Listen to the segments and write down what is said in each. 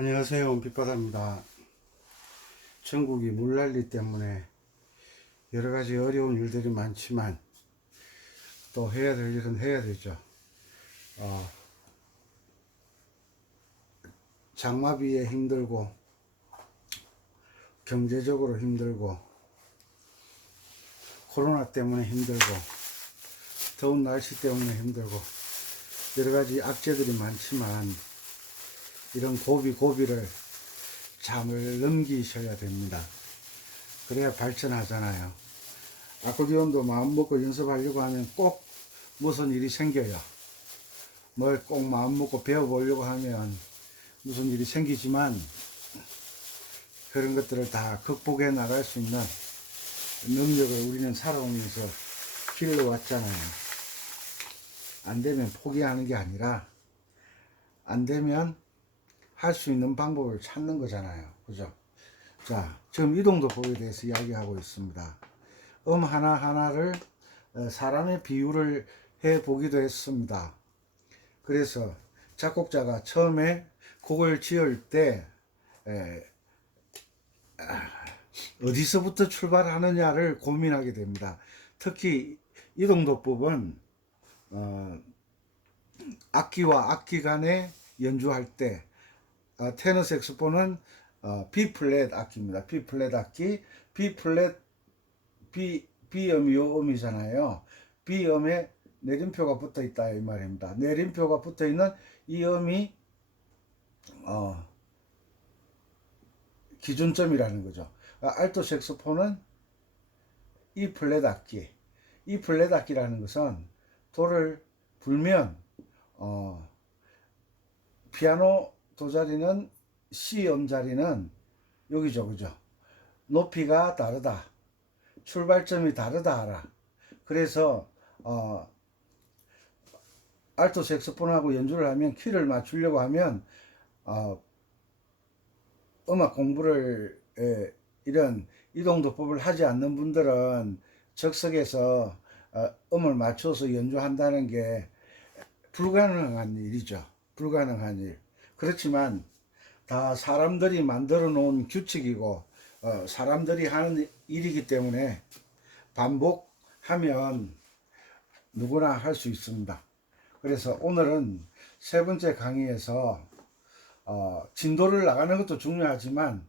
안녕하세요. 빛바다입니다. 전국이 물난리 때문에 여러가지 어려운 일들이 많지만 또 해야 될 일은 해야 되죠. 장마비에 힘들고 경제적으로 힘들고 코로나 때문에 힘들고 더운 날씨 때문에 힘들고 여러가지 악재들이 많지만 이런 고비를 잠을 넘기셔야 됩니다. 그래야 발전하잖아요. 아코디언도 마음먹고 연습하려고 하면 꼭 무슨 일이 생겨요. 뭘 꼭 마음먹고 배워보려고 하면 무슨 일이 생기지만 그런 것들을 다 극복해 나갈 수 있는 능력을 우리는 살아오면서 길러왔잖아요. 안 되면 포기하는 게 아니라 안 되면 할 수 있는 방법을 찾는 거잖아요. 그죠? 자, 지금 이동도법에 대해서 이야기하고 있습니다. 하나하나를 사람의 비유를 해 보기도 했습니다. 그래서 작곡자가 처음에 곡을 지을 때 어디서부터 출발하느냐를 고민하게 됩니다. 특히 이동도법은 악기와 악기 간에 연주할 때 테너 색소폰은 B 플랫 악기입니다. B 플랫 악기, B 플랫 B음이 요 음이잖아요. B음에 내림표가 붙어 있다 이 말입니다. 내림표가 붙어 있는 이 음이 기준점이라는 거죠. 알토 색소폰은 E 플랫 악기, E 플랫 악기라는 것은 도를 불면 피아노 도 자리는 C 음 자리는 여기죠, 그죠? 높이가 다르다, 출발점이 다르다 하라. 그래서 알토 색소폰하고 연주를 하면 키를 맞추려고 하면 음악 공부를 이런 이동도법을 하지 않는 분들은 적석에서 음을 맞춰서 연주한다는 게 불가능한 일이죠. 불가능한 일. 그렇지만 다 사람들이 만들어 놓은 규칙이고 사람들이 하는 일이기 때문에 반복하면 누구나 할 수 있습니다. 그래서 오늘은 세 번째 강의에서 진도를 나가는 것도 중요하지만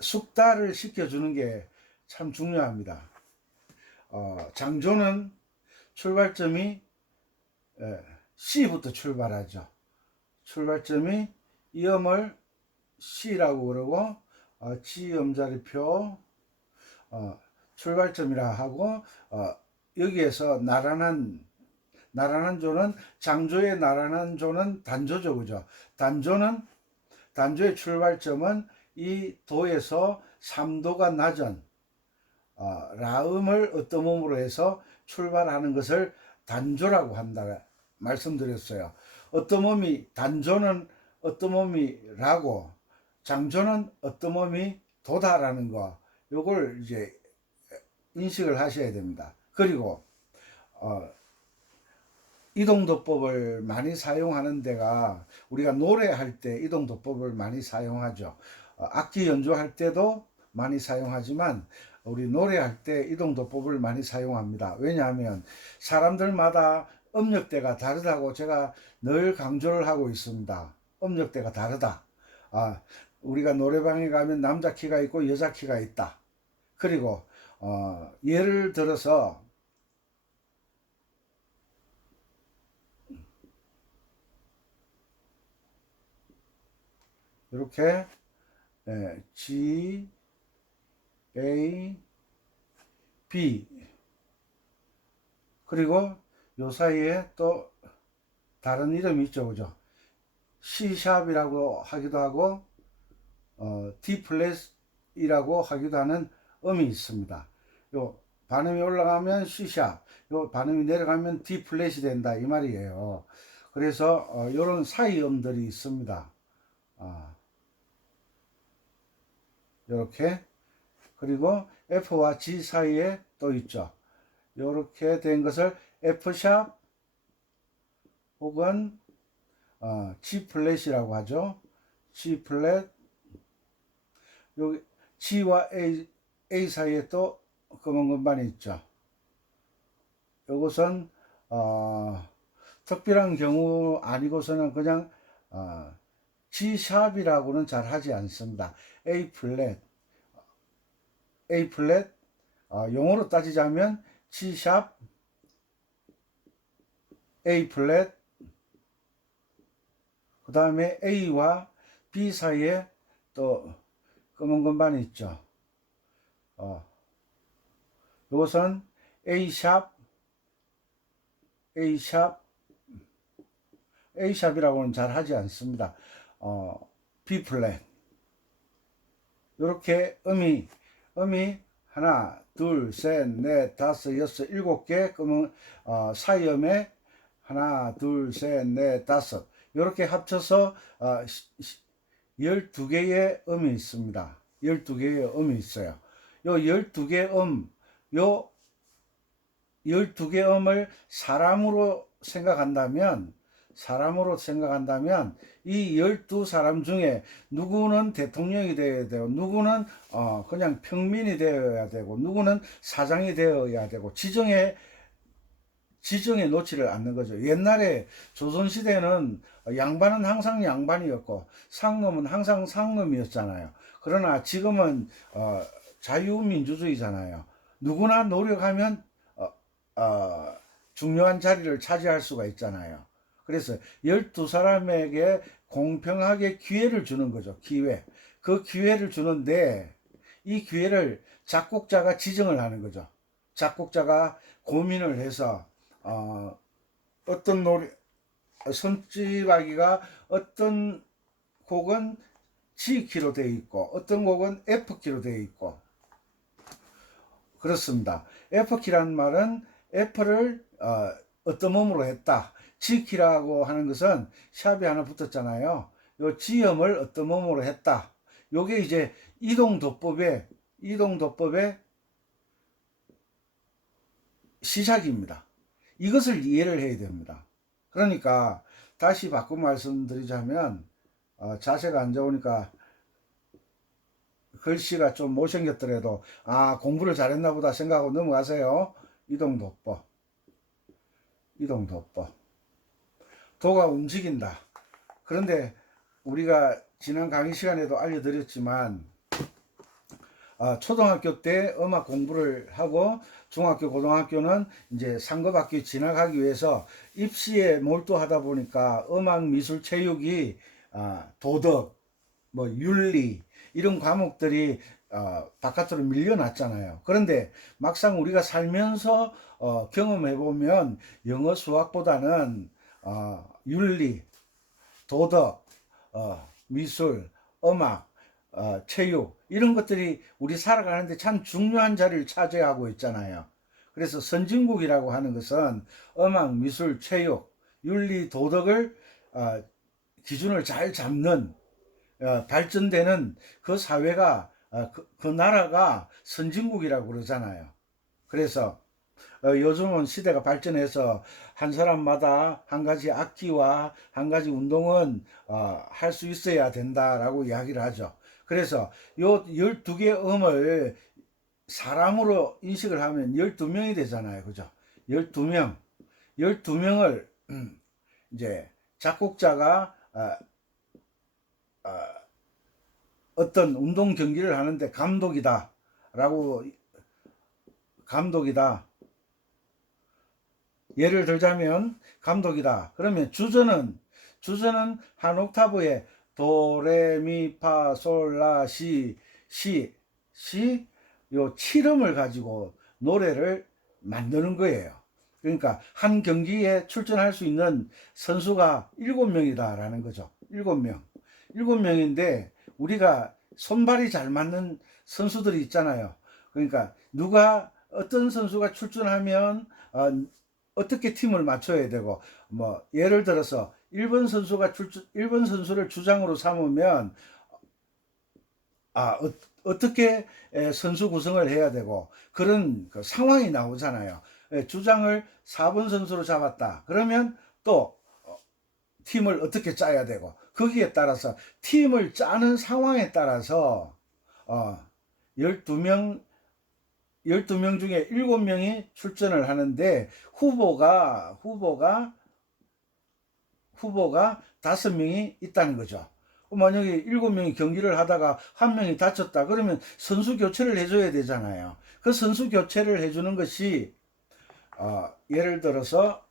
숙달을 시켜주는 게 참 중요합니다. 장조는 출발점이 C부터 출발하죠. 출발점이 이 음을 C라고 그러고 G 음자리표 출발점이라 하고 여기에서 나란한 조는 장조의 나란한 조는 단조죠, 그죠? 단조의 출발점은 이 도에서 3도가 낮은 라음을 어떤 음으로 해서 출발하는 것을 단조라고 한다 말씀드렸어요. 어떤 음이 단조는 어떤 음이 라고, 장조는 어떤 음이 도다라는 거, 요걸 이제 인식을 하셔야 됩니다. 그리고 이동도법을 많이 사용하는 데가 우리가 노래할 때 이동도법을 많이 사용하죠. 악기 연주할 때도 많이 사용하지만 우리 노래할 때 이동도법을 많이 사용합니다. 왜냐하면 사람들마다 음역대가 다르다고 제가 늘 강조를 하고 있습니다. 음역대가 다르다. 우리가 노래방에 가면 남자 키가 있고 여자 키가 있다. 그리고 예를 들어서 이렇게 G, A, B 그리고 요 사이에 또 다른 이름이 있죠, 그죠? C샵이라고 하기도 하고 D 플랫이라고 하기도 하는 음이 있습니다. 요 반음이 올라가면 C샵, 요 반음이 내려가면 D 플랫이 된다 이 말이에요. 그래서 요런 사이 음들이 있습니다. 이렇게. 그리고 F와 G 사이에 또 있죠. 이렇게 된 것을 F샵 혹은 G 플랫이라고 하죠. G 플랫. 여기 G와 A 사이에 또 검은 건반이 있죠. 이것은 특별한 경우 아니고서는 그냥 G 샵이라고는 잘 하지 않습니다. A 플랫, A 플랫, 용어로 따지자면 G 샵, A 플랫, 그 다음에 A와 B 사이에 또 검은 건반이 있죠. 이것은 A 샵, A 샵, A 샵이라고는 잘 하지 않습니다. B 플랫. 이렇게 음이 하나, 둘, 셋, 넷, 다섯, 여섯, 일곱 개 검은 사이음에 하나, 둘, 셋, 넷, 다섯. 이렇게 합쳐서 12개의 음이 있습니다. 12개의 음이 있어요. 요 12개 요 12개 음을 사람으로 생각한다면 이 12사람 중에 누구는 대통령이 되어야 되고, 누구는 그냥 평민이 되어야 되고, 누구는 사장이 되어야 되고, 지정에 놓지를 않는 거죠. 옛날에 조선시대는 양반은 항상 양반이었고 상금은 항상 상금이었잖아요. 그러나 지금은 자유민주주의잖아요. 누구나 노력하면 중요한 자리를 차지할 수가 있잖아요. 그래서 12사람에게 공평하게 기회를 주는 거죠. 그 기회를 주는데 이 기회를 작곡자가 지정을 하는 거죠. 작곡자가 고민을 해서 어떤 노래, 손짓하기가 어떤 곡은 G키로 되어 있고 어떤 곡은 F키로 되어 있고 그렇습니다. F키라는 말은 F를 어떤 음으로 했다. G키라고 하는 것은 샵이 하나 붙었잖아요. 요 G음을 어떤 음으로 했다. 요게 이제 이동도법의 시작입니다. 이것을 이해를 해야 됩니다. 그러니까 다시 바꿔 말씀드리자면 자세가 안 좋으니까 글씨가 좀 못생겼더라도 공부를 잘했나 보다 생각하고 넘어가세요. 이동도법. 도가 움직인다. 그런데 우리가 지난 강의 시간에도 알려드렸지만 초등학교 때 음악 공부를 하고 중학교, 고등학교는 이제 상급학교에 진학하기 위해서 입시에 몰두하다 보니까 음악, 미술, 체육이 도덕, 뭐 윤리 이런 과목들이 바깥으로 밀려났잖아요. 그런데 막상 우리가 살면서 경험해 보면 영어, 수학보다는 윤리, 도덕, 미술, 음악, 체육 이런 것들이 우리 살아가는데 참 중요한 자리를 차지하고 있잖아요. 그래서 선진국이라고 하는 것은 음악, 미술, 체육, 윤리, 도덕을 기준을 잘 잡는 발전되는 그 사회가 그 나라가 선진국이라고 그러잖아요. 그래서 요즘은 시대가 발전해서 한 사람마다 한 가지 악기와 한 가지 운동은 할 수 있어야 된다라고 이야기를 하죠. 그래서 요 12개 음을 사람으로 인식을 하면 12명이 되잖아요. 그죠? 12명을 이제 작곡자가 어떤 운동 경기를 하는데 감독이다. 예를 들자면 감독이다. 그러면 주저는 한 옥타브에 도레미파솔라시 요 7음을 가지고 노래를 만드는 거예요. 그러니까 한 경기에 출전할 수 있는 선수가 7명이다 라는 거죠. 7명인데 우리가 손발이 잘 맞는 선수들이 있잖아요. 그러니까 어떤 선수가 출전하면 어떻게 팀을 맞춰야 되고, 뭐 예를 들어서 1번 선수를 주장으로 삼으면 어떻게 선수 구성을 해야 되고 그런 그 상황이 나오잖아요. 주장을 4번 선수로 잡았다. 그러면 또 팀을 어떻게 짜야 되고, 거기에 따라서 팀을 짜는 상황에 따라서 12명 12명 중에 7명이 출전을 하는데 후보가 5명이 있다는 거죠. 만약에 7명이 경기를 하다가 한 명이 다쳤다 그러면 선수 교체를 해줘야 되잖아요. 그 선수 교체를 해주는 것이 예를 들어서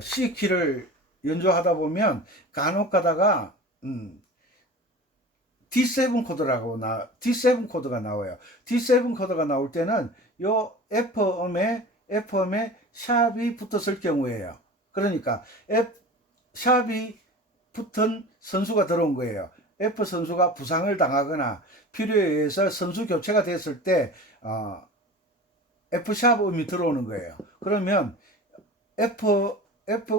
C키를 연주하다 보면 간혹 가다가 D7 코드가 나와요. D7 코드가 나올 때는 요 F음에 샵이 붙었을 경우에요. 그러니까 샵이 붙은 선수가 들어온 거예요. F 선수가 부상을 당하거나 필요에 의해서 선수 교체가 됐을 때 F 샵 음이 들어오는 거예요. 그러면 F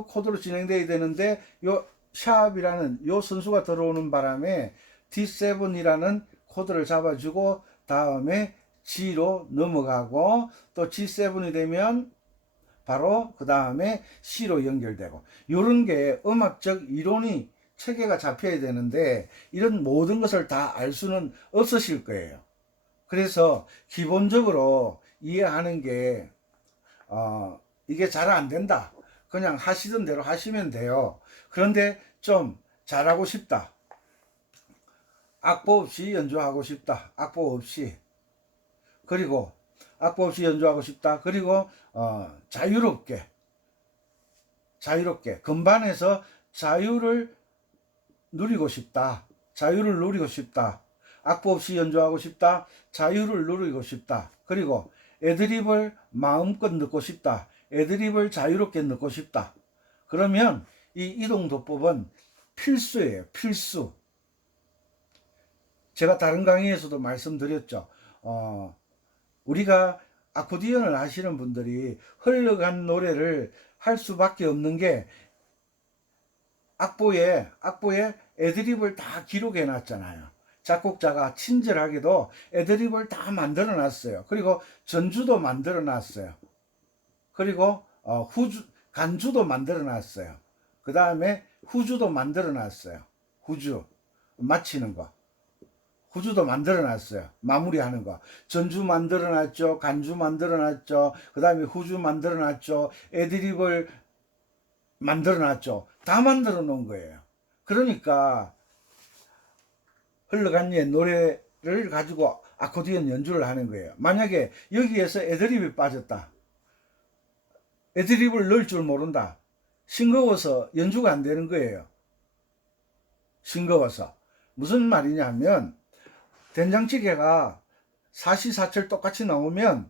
코드로 진행돼야 되는데 요 샵이라는 요 선수가 들어오는 바람에 D7이라는 코드를 잡아주고 다음에 G로 넘어가고 또 G7이 되면 바로 그 다음에 C로 연결되고, 이런 게 음악적 이론이 체계가 잡혀야 되는데 이런 모든 것을 다 알 수는 없으실 거예요. 그래서 기본적으로 이해하는 게 이게 잘 안 된다, 그냥 하시던 대로 하시면 돼요. 그런데 좀 잘하고 싶다, 악보 없이 연주하고 싶다, 악보 없이, 그리고 악보 없이 연주하고 싶다, 그리고 자유롭게 건반에서 자유를 누리고 싶다, 악보 없이 연주하고 싶다, 자유를 누리고 싶다, 그리고 애드립을 마음껏 넣고 싶다, 애드립을 자유롭게 넣고 싶다. 그러면 이 이동도법은 필수예요. 필수. 제가 다른 강의에서도 말씀드렸죠. 우리가 아코디언을 하시는 분들이 흘러간 노래를 할 수밖에 없는 게 악보에 애드립을 다 기록해 놨잖아요. 작곡자가 친절하게도 애드립을 다 만들어 놨어요. 그리고 전주도 만들어 놨어요. 그리고 간주도 만들어 놨어요. 그 다음에 후주도 만들어 놨어요. 후주 마치는 거. 후주도 만들어 놨어요. 마무리하는 거. 전주 만들어 놨죠. 간주 만들어 놨죠. 그 다음에 후주 만들어 놨죠. 애드립을 만들어 놨죠. 다 만들어 놓은 거예요. 그러니까 흘러간 옛 노래를 가지고 아코디언 연주를 하는 거예요. 만약에 여기에서 애드립이 빠졌다, 애드립을 넣을 줄 모른다, 싱거워서 연주가 안 되는 거예요. 싱거워서. 무슨 말이냐 하면 된장찌개가 사시사철 똑같이 나오면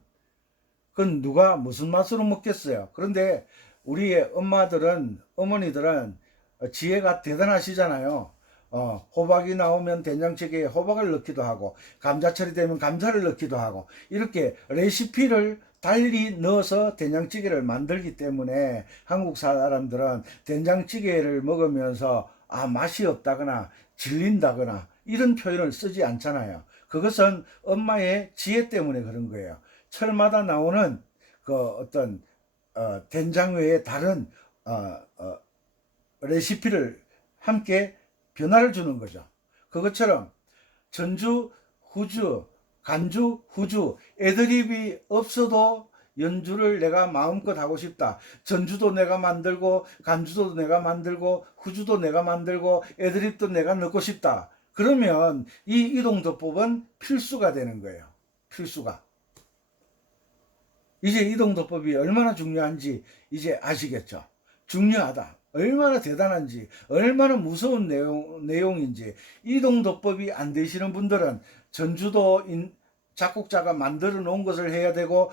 그건 누가 무슨 맛으로 먹겠어요. 그런데 우리의 어머니들은 지혜가 대단하시잖아요. 호박이 나오면 된장찌개에 호박을 넣기도 하고, 감자철이 되면 감자를 넣기도 하고, 이렇게 레시피를 달리 넣어서 된장찌개를 만들기 때문에 한국 사람들은 된장찌개를 먹으면서 맛이 없다거나 질린다거나 이런 표현을 쓰지 않잖아요. 그것은 엄마의 지혜 때문에 그런 거예요. 철마다 나오는 그 어떤 된장 외에 다른 레시피를 함께 변화를 주는 거죠. 그것처럼 전주, 후주, 간주, 후주 애드립이 없어도 연주를 내가 마음껏 하고 싶다. 전주도 내가 만들고 간주도 내가 만들고 후주도 내가 만들고 애드립도 내가 넣고 싶다. 그러면 이 이동도법은 필수가 되는 거예요. 필수가. 이제 이동도법이 얼마나 중요한지 이제 아시겠죠? 중요하다. 얼마나 대단한지, 얼마나 무서운 내용인지. 이동도법이 안 되시는 분들은 전주도 작곡자가 만들어 놓은 것을 해야 되고,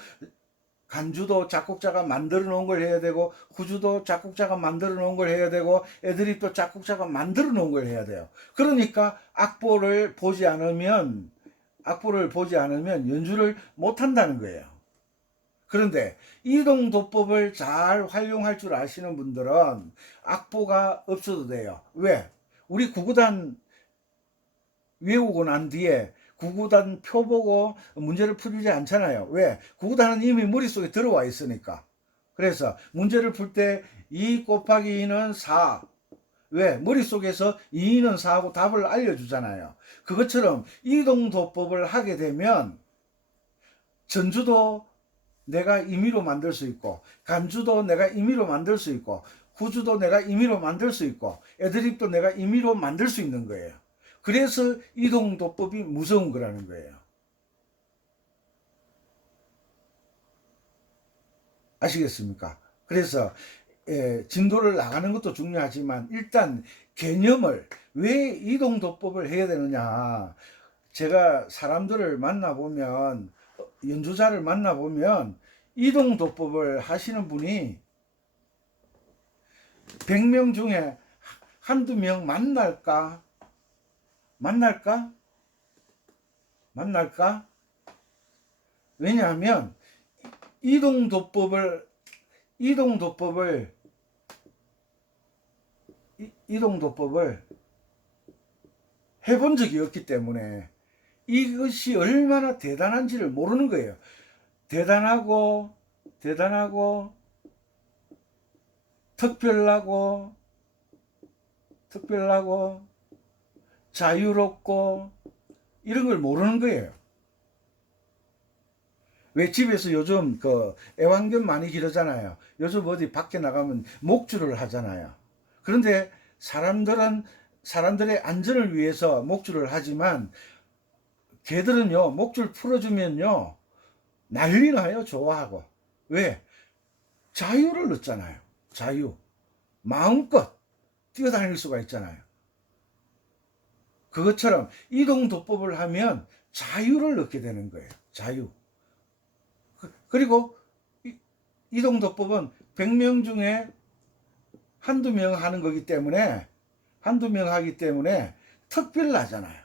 간주도 작곡자가 만들어 놓은 걸 해야 되고, 후주도 작곡자가 만들어 놓은 걸 해야 되고, 애드립도 작곡자가 만들어 놓은 걸 해야 돼요. 그러니까 악보를 보지 않으면 연주를 못 한다는 거예요. 그런데 이동도법을 잘 활용할 줄 아시는 분들은 악보가 없어도 돼요. 왜? 우리 구구단 외우고 난 뒤에 구구단 표 보고 문제를 풀지 않잖아요. 왜? 구구단은 이미 머릿속에 들어와 있으니까. 그래서 문제를 풀 때 2 곱하기 2는 4. 왜? 머릿속에서 2는 4하고 답을 알려주잖아요. 그것처럼 이동도법을 하게 되면 전주도 내가 임의로 만들 수 있고, 간주도 내가 임의로 만들 수 있고, 구주도 내가 임의로 만들 수 있고, 애드립도 내가 임의로 만들 수 있는 거예요. 그래서 이동도법이 무서운 거라는 거예요. 아시겠습니까? 그래서 진도를 나가는 것도 중요하지만 일단 개념을, 왜 이동도법을 해야 되느냐. 제가 사람들을 만나보면, 연주자를 만나보면 이동도법을 하시는 분이 100명 중에 한두 명 만날까? 만날까? 만날까? 왜냐하면 이동도법을 이동도법을 해본 적이 없기 때문에 이것이 얼마나 대단한지를 모르는 거예요. 대단하고 특별하고 자유롭고 이런 걸 모르는 거예요. 왜 집에서 요즘 그 애완견 많이 기르잖아요. 요즘 어디 밖에 나가면 목줄을 하잖아요. 그런데 사람들은 사람들의 안전을 위해서 목줄을 하지만 개들은요, 목줄 풀어주면요 난리 나요. 좋아하고. 왜? 자유를 얻잖아요. 자유. 마음껏 뛰어다닐 수가 있잖아요. 그것처럼 이동도법을 하면 자유를 얻게 되는 거예요. 자유. 그리고 이동도법은 100명 중에 한두 명 하는 거기 때문에, 한두 명 하기 때문에 특별하잖아요.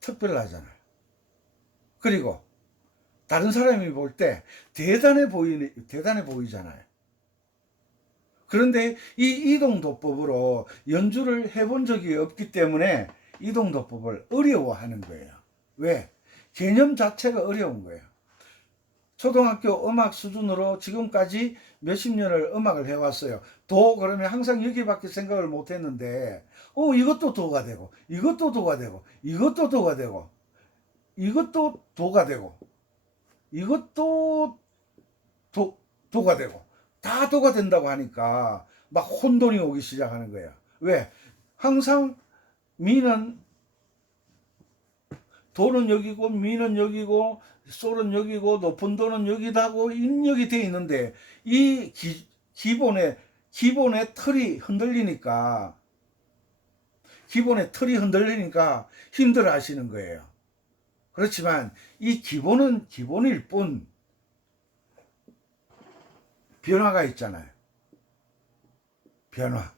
특별하잖아요. 그리고 다른 사람이 볼 때 대단해 보이잖아요. 그런데 이 이동도법으로 연주를 해본 적이 없기 때문에 이동도법을 어려워하는 거예요. 왜? 개념 자체가 어려운 거예요. 초등학교 음악 수준으로 지금까지 몇십 년을 음악을 해왔어요. 도 그러면 항상 여기밖에 생각을 못 했는데, 이것도 도가 되고, 이것도 도가 되고, 이것도 도가 되고, 이것도 도가 되고, 이것도 도가 되고, 다 도가 된다고 하니까 막 혼돈이 오기 시작하는 거예요. 왜? 항상 미는, 도는 여기고, 미는 여기고, 솔은 여기고, 높은 도는 여기다 하고 입력이 돼 있는데 이 기본의 틀이 흔들리니까, 힘들어 하시는 거예요. 그렇지만 이 기본은 기본일 뿐 변화가 있잖아요. 변화.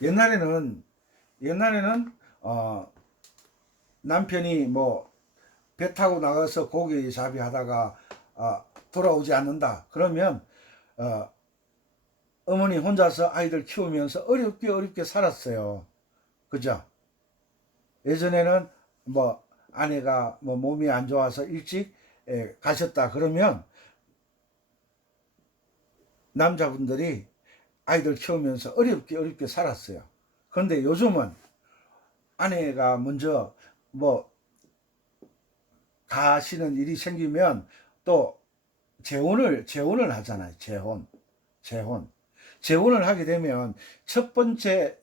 옛날에는 남편이 뭐 배 타고 나가서 고기 잡이 하다가 돌아오지 않는다. 그러면 어머니 혼자서 아이들 키우면서 어렵게 살았어요. 그죠? 예전에는 뭐 아내가 뭐 몸이 안 좋아서 일찍 가셨다 그러면 남자분들이 아이들 키우면서 어렵게 살았어요. 그런데 요즘은 아내가 먼저 뭐 가시는 일이 생기면 또 재혼을 하잖아요. 재혼을 하게 되면 첫 번째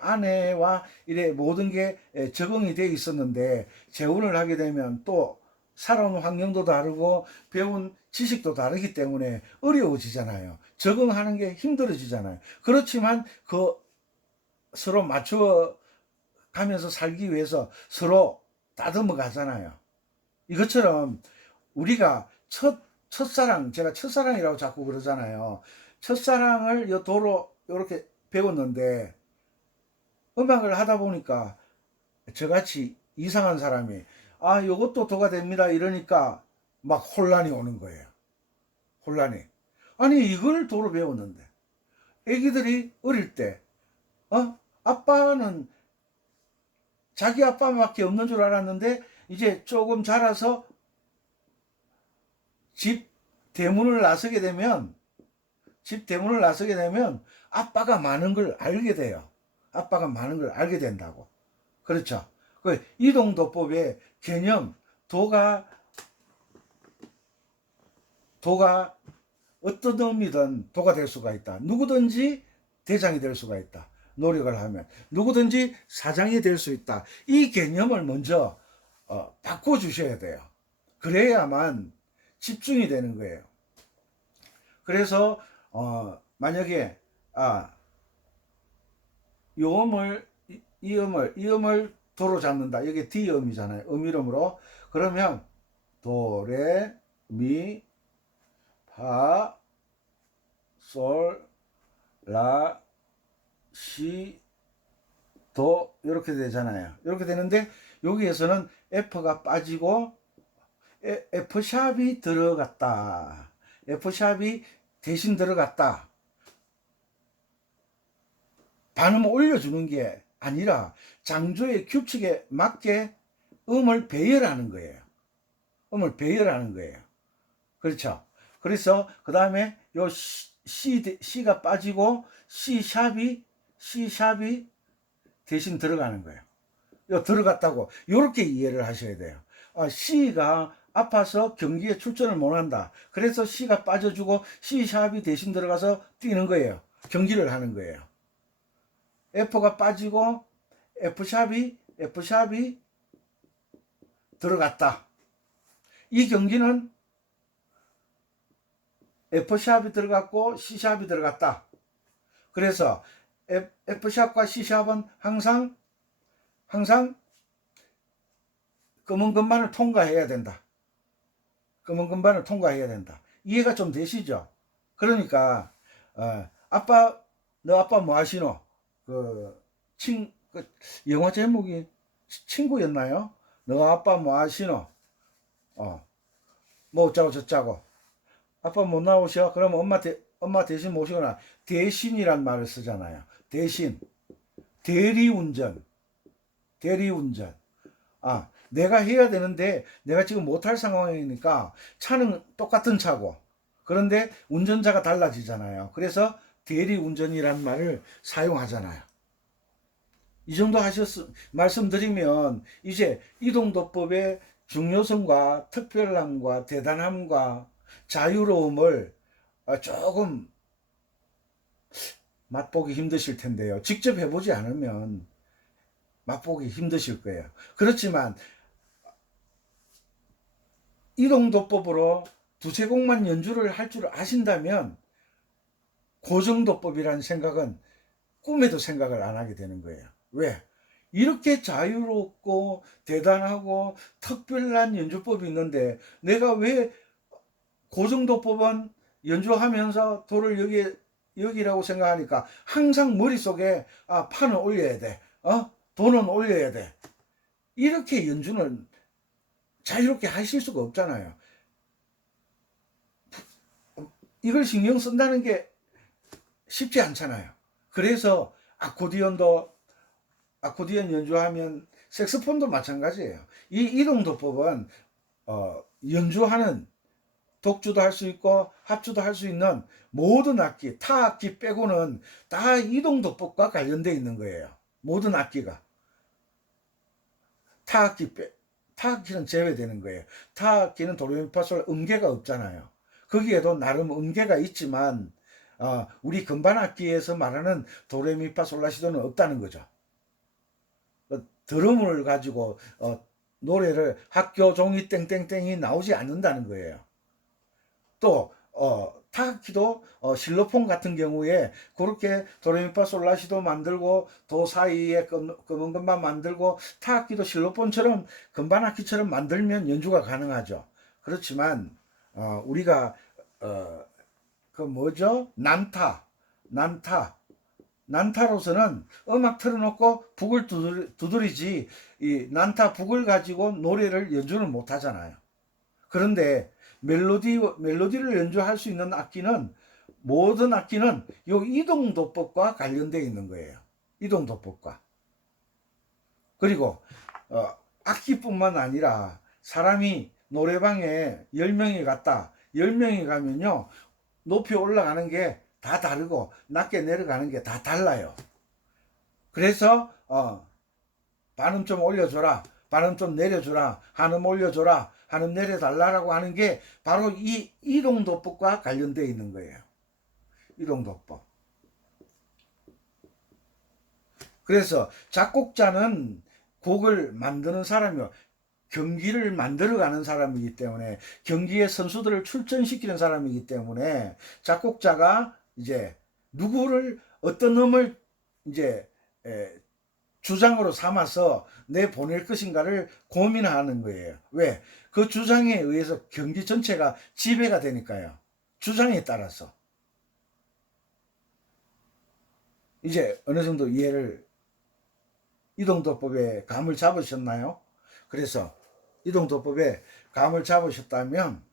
아내와 이래 모든 게 적응이 돼 있었는데, 재혼을 하게 되면 또 살아온 환경도 다르고 배운 지식도 다르기 때문에 어려워지잖아요. 적응하는 게 힘들어지잖아요. 그렇지만 그 서로 맞춰 가면서 살기 위해서 서로 다듬어 가잖아요. 이것처럼 우리가 첫사랑, 제가 첫사랑이라고 자꾸 그러잖아요. 첫사랑을 도로 이렇게 배웠는데 음악을 하다 보니까 저같이 이상한 사람이 요것도 도가 됩니다 이러니까 막 혼란이 오는 거예요. 혼란이. 아니 이걸 도로 배웠는데 애기들이 어릴 때 아빠는 자기 아빠밖에 없는 줄 알았는데 이제 조금 자라서 집 대문을 나서게 되면 아빠가 많은 걸 알게 돼요. 아빠가 많은 걸 알게 된다고. 그렇죠. 그 이동도법의 개념, 도가 어떤 의미든 도가 될 수가 있다. 누구든지 대장이 될 수가 있다. 노력을 하면 누구든지 사장이 될 수 있다. 이 개념을 먼저 바꿔주셔야 돼요. 그래야만 집중이 되는 거예요. 그래서 만약에 이 음을 도로 잡는다. 여기 D음이잖아요. 음이름으로. 그러면 도, 레, 미, 파, 솔, 라, 시, 도 이렇게 되잖아요. 이렇게 되는데 여기에서는 F가 빠지고 F샵이 들어갔다. F샵이 대신 들어갔다. 반음을 올려주는 게 아니라 장조의 규칙에 맞게 음을 배열하는 거예요. 음을 배열하는 거예요. 그렇죠. 그래서 그 다음에 요 C가 빠지고 C샵이 대신 들어가는 거예요. 요 들어갔다고 요렇게 이해를 하셔야 돼요. C가 아파서 경기에 출전을 못한다. 그래서 C가 빠져주고 C샵이 대신 들어가서 뛰는 거예요. 경기를 하는 거예요. F가 빠지고 F샵이 들어갔다. 이 경기는 F샵이 들어갔고 C샵이 들어갔다. 그래서 F샵과 C샵은 항상 검은 건반을 통과해야 된다. 검은 건반을 통과해야 된다. 이해가 좀 되시죠? 그러니까 너 아빠 뭐 하시노? 그 영화 제목이 친구였나요? 너 아빠 뭐 하시노? 뭐 어쩌고 저쩌고. 아빠 못 나오셔? 그럼 엄마 대신 모시거나. 대신이란 말을 쓰잖아요. 대신. 대리운전. 내가 해야 되는데 내가 지금 못할 상황이니까 차는 똑같은 차고. 그런데 운전자가 달라지잖아요. 그래서 대리운전이란 말을 사용하잖아요. 이 정도 말씀드리면 이제 이동도법의 중요성과 특별함과 대단함과 자유로움을 조금 맛보기 힘드실 텐데요. 직접 해보지 않으면 맛보기 힘드실 거예요. 그렇지만 이동도법으로 두세 곡만 연주를 할 줄 아신다면 고정도법이라는 생각은 꿈에도 생각을 안 하게 되는 거예요. 왜? 이렇게 자유롭고 대단하고 특별한 연주법이 있는데 내가 왜 고정도법은 연주하면서 도를 여기라고 생각하니까 항상 머릿속에 판을 올려야 돼. 도는 올려야 돼. 이렇게 연주는 자유롭게 하실 수가 없잖아요. 이걸 신경 쓴다는 게 쉽지 않잖아요. 그래서 아코디언 연주하면 색소폰도 마찬가지예요. 이 이동도법은 연주하는 독주도 할 수 있고 합주도 할 수 있는 모든 악기, 타악기 빼고는 다 이동도법과 관련되어 있는 거예요. 모든 악기가. 타악기는 제외되는 거예요. 타악기는 도레미파솔 음계가 없잖아요. 거기에도 나름 음계가 있지만 우리 건반악기에서 말하는 도레미파솔라시도는 없다는 거죠. 드럼을 가지고 노래를 학교 종이 땡땡땡이 나오지 않는다는 거예요. 또 타악기도 실로폰 같은 경우에 그렇게 도레미파솔라시도 만들고 도 사이에 검은 건반 만들고 타악기도 실로폰처럼 건반악기처럼 만들면 연주가 가능하죠. 그렇지만 우리가 그 뭐죠? 난타로서는 음악 틀어놓고 북을 두드리지 이 난타 북을 가지고 노래를 연주는 못 하잖아요. 그런데 멜로디를 연주할 수 있는 악기는 모든 악기는 이 이동도법과 관련되어 있는 거예요. 이동도법과. 그리고 악기뿐만 아니라 사람이 노래방에 10명이 갔다. 10명이 가면요, 높이 올라가는 게 다 다르고 낮게 내려가는 게 다 달라요. 그래서 반음 좀 올려줘라, 반음 좀 내려줘라, 한음 올려줘라, 한음 내려달라라고 하는 게 바로 이 이동도법과 관련되어 있는 거예요. 이동도법. 그래서 작곡자는 곡을 만드는 사람이요, 경기를 만들어가는 사람이기 때문에, 경기의 선수들을 출전시키는 사람이기 때문에 작곡자가 이제 누구를, 어떤 음을 이제 주장으로 삼아서 내 보낼 것인가를 고민하는 거예요. 왜? 그 주장에 의해서 경기 전체가 지배가 되니까요. 주장에 따라서. 이제 어느 정도 이해를, 이동도법의 감을 잡으셨나요? 그래서 이동도법의 감을 잡으셨다면,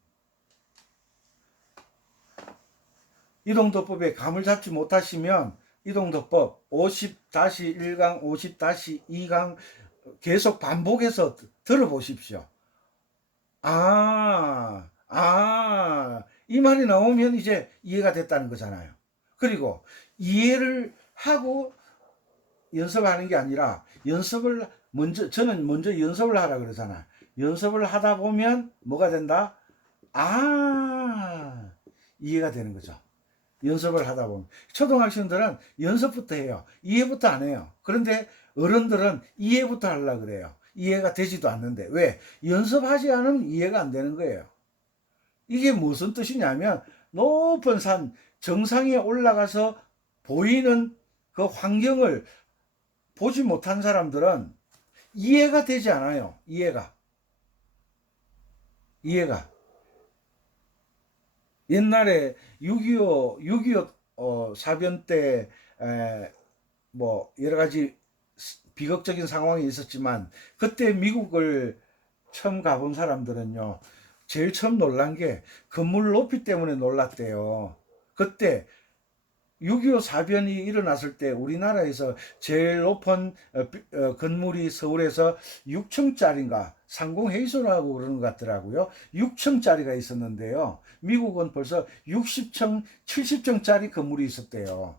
이동도법의 감을 잡지 못하시면 이동도법 50-1강, 50-2강 계속 반복해서 들어보십시오. 이 말이 나오면 이제 이해가 됐다는 거잖아요. 그리고 이해를 하고 연습하는 게 아니라, 연습을 저는 먼저 연습을 하라 그러잖아. 연습을 하다 보면 뭐가 된다? 이해가 되는 거죠. 연습을 하다 보면. 초등학생들은 연습부터 해요. 이해부터 안 해요. 그런데 어른들은 이해부터 하려고 그래요. 이해가 되지도 않는데. 왜? 연습하지 않으면 이해가 안 되는 거예요. 이게 무슨 뜻이냐면, 높은 산 정상에 올라가서 보이는 그 환경을 보지 못한 사람들은 이해가 되지 않아요. 이해가. 옛날에 6.25 사변 때 뭐 여러 가지 비극적인 상황이 있었지만, 그때 미국을 처음 가본 사람들은요, 제일 처음 놀란 게 건물 높이 때문에 놀랐대요. 그때 6.25 사변이 일어났을 때 우리나라에서 제일 높은 건물이 서울에서 6층짜리인가 상공회의소라고 그러는 것 같더라고요. 6층짜리가 있었는데요. 미국은 벌써 60층, 70층짜리 건물이 있었대요.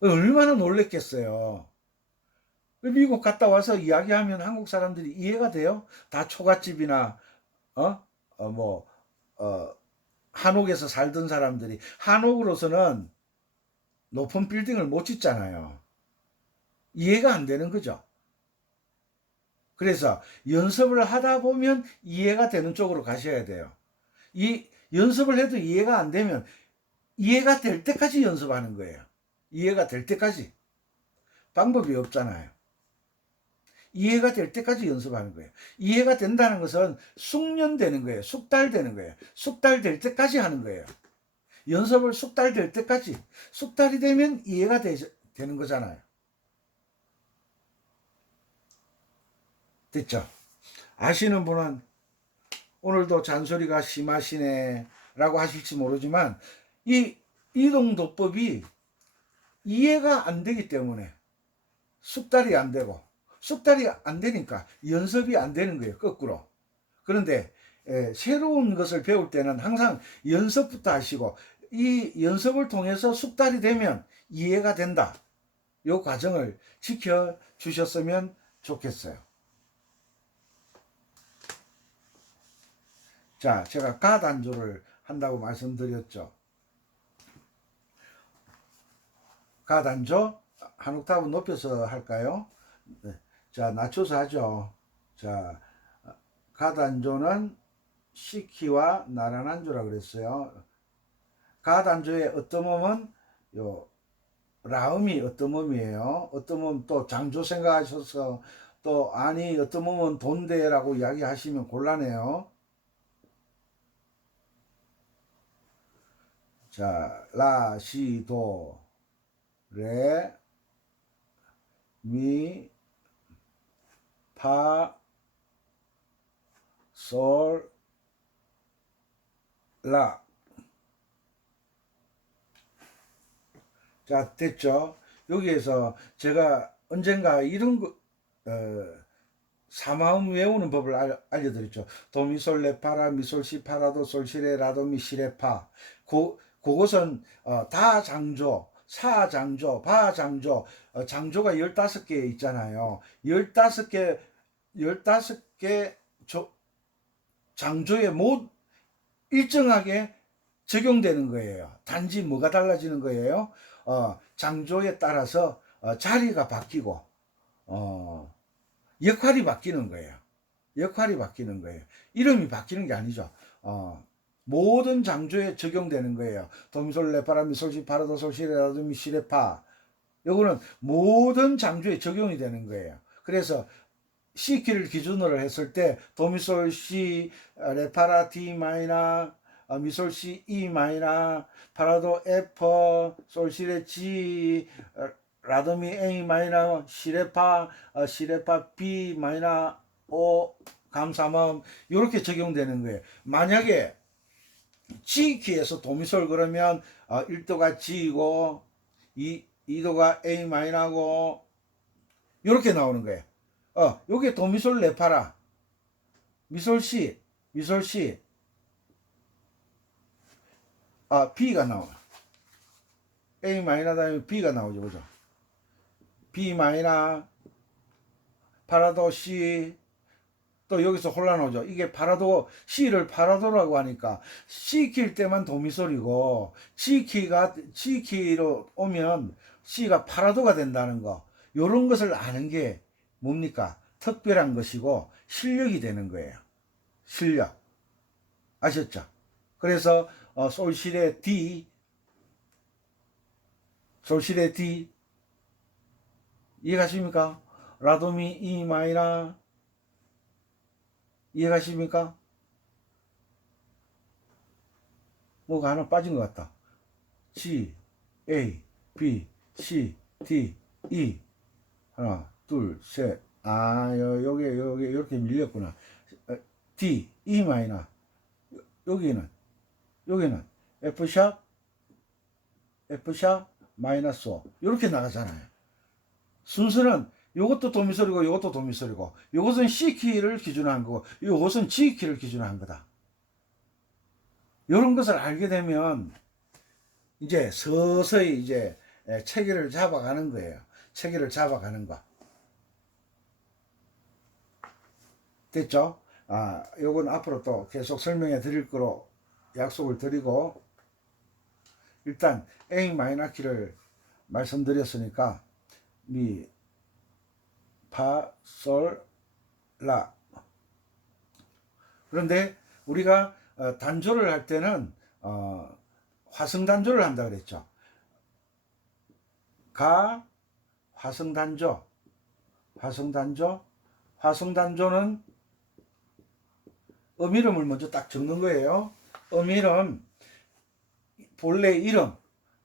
얼마나 놀랬겠어요. 미국 갔다 와서 이야기하면 한국 사람들이 이해가 돼요? 다 초가집이나 어? 뭐 한옥에서 살던 사람들이 한옥으로서는 높은 빌딩을 못 짓잖아요. 이해가 안 되는 거죠. 그래서 연습을 하다 보면 이해가 되는 쪽으로 가셔야 돼요. 이 연습을 해도 이해가 안 되면 이해가 될 때까지 연습하는 거예요. 이해가 될 때까지. 방법이 없잖아요. 이해가 될 때까지 연습하는 거예요. 이해가 된다는 것은 숙련되는 거예요. 숙달되는 거예요. 숙달될 때까지 하는 거예요. 연습을 숙달될 때까지. 숙달이 되면 이해가 되는 거잖아요. 됐죠? 아시는 분은 오늘도 잔소리가 심하시네 라고 하실지 모르지만, 이 이동도법이 이해가 안 되기 때문에 숙달이 안 되고, 숙달이 안 되니까 연습이 안 되는 거예요. 거꾸로. 그런데 새로운 것을 배울 때는 항상 연습부터 하시고, 이 연습을 통해서 숙달이 되면 이해가 된다. 이 과정을 지켜 주셨으면 좋겠어요. 자, 제가 가단조를 한다고 말씀드렸죠. 가단조 한 옥타브 높여서 할까요? 네. 자, 낮춰서 하죠. 자, 가단조는 C키와 나란한 조라 그랬어요. 가단조의 어떤 요 라음이 어떤 음이에요. 어떤 또 장조 생각하셔서 또 아니 어떤 돈대라고 이야기하시면 곤란해요. 자, 라, 시, 도, 레, 미, 파, 솔, 라. 자, 됐죠? 여기에서 제가 언젠가 이런 거, 사마음 외우는 법을 알려드렸죠. 도미솔 레파라 미솔시 파라도 솔시레 라도미 시레파. 그것은 다장조, 사장조, 바장조, 장조가 15개 있잖아요. 15개, 15개 장조에 일정하게 적용되는 거예요. 단지 뭐가 달라지는 거예요? 장조에 따라서 자리가 바뀌고 역할이 바뀌는 거예요. 역할이 바뀌는 거예요. 이름이 바뀌는 게 아니죠. 모든 장조에 적용되는 거예요. 도미솔 레파라 미솔시 파라도 솔시레 라도 미시레파. 요거는 모든 장조에 적용이 되는 거예요. 그래서 C키를 기준으로 했을 때 도미솔 C, 레파라 D 마이너, 미솔 C E 마이너, 파라도 F, 솔시레 G, 라도미 A 마이너, 시레파, 시레파 B 마이너 O 감삼음 이렇게 적용되는 거예요. 만약에 G키에서 도미솔 그러면 1도가 G이고 2도가 A 마이너고 이렇게 나오는 거예요. 요게 도미솔 레파라 미솔 C B가 나와. A 마이너 다음에 B가 나오죠. 그죠? B 마이너 파라도 C 또 여기서 혼란 오죠. 이게 파라도 C를 파라도라고 하니까 C키일 때만 도미솔이고 G키로 오면 C가 파라도가 된다는 거. 요런 것을 아는 게 뭡니까? 특별한 것이고 실력이 되는 거예요. 실력. 아셨죠? 그래서 솔시레 D 이해가십니까? 라도미 E 마이너 이해가십니까? 뭐가 하나 빠진 것 같다. G, A, B, C, D, E 하나, 둘, 셋. 요게 이렇게 밀렸구나. D, E 마이너. 여기는 F샵, 마이너스 5. 이렇게 나가잖아요. 순서는 요것도 도미솔이고 요것도 도미솔이고 요것은 C키를 기준으로 한 거고 요것은 G키를 기준으로 한 거다. 이런 것을 알게 되면 이제 서서히 이제 체계를 잡아가는 거예요. 체계를 잡아가는 거. 됐죠? 요건 앞으로 또 계속 설명해 드릴 거로 약속을 드리고 일단 A 마이너 키를 말씀드렸으니까 미, 파, 솔, 라. 그런데 우리가 단조를 할 때는 화성단조를 한다 그랬죠. 가, 화성단조. 화성단조는 음이름을 먼저 딱 적는 거예요. 음이름, 본래 이름.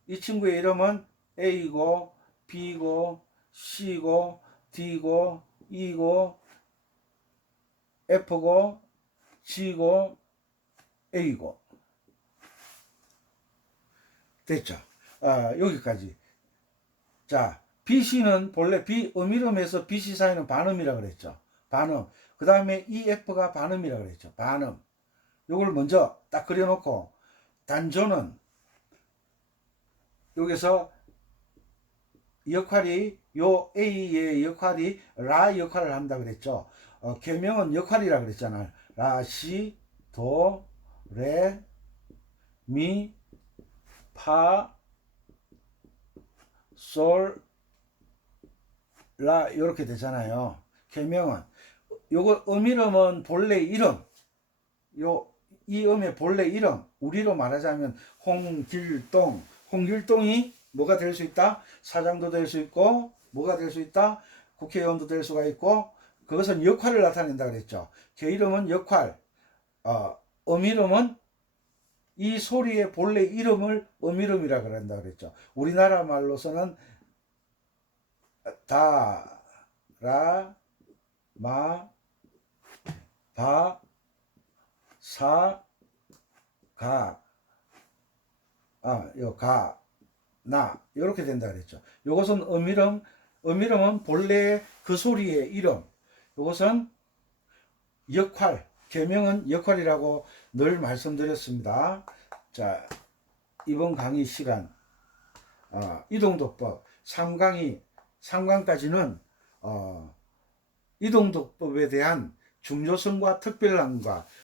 이 친구의 이름은 A고, B고, C고, D고, E고, F고, G고, A고. 됐죠? 여기까지. 자, BC는 본래 음이름에서 BC 사이는 반음이라 그랬죠. 반음. 그 다음에 EF가 반음이라 그랬죠. 반음. 요걸 먼저 딱 그려놓고 단조는 여기서 역할이 요 A의 역할이 라 역할을 한다 그랬죠. 계명은 역할이라 그랬잖아요. 라, 시, 도, 레, 미, 파, 솔, 라 이렇게 되잖아요. 계명은 요거 음이름은 본래 이름 이 음의 본래 이름 우리로 말하자면 홍길동이 뭐가 될 수 있다? 사장도 될 수 있고 뭐가 될 수 있다? 국회의원도 될 수가 있고 그것은 역할을 나타낸다 그랬죠. 개 이름은 역할 음이름은 이 소리의 본래 이름을 음이름이라 그런다 그랬죠. 우리나라 말로서는 다, 라, 마, 바, 사, 가, 나 이렇게 된다 그랬죠. 이것은 음이름은 본래 그 소리의 이름. 이것은 역할, 계명은 역할이라고 늘 말씀드렸습니다. 자, 이번 강의 시간 이동도법 3강까지는 이동도법에 대한 중요성과 특별함과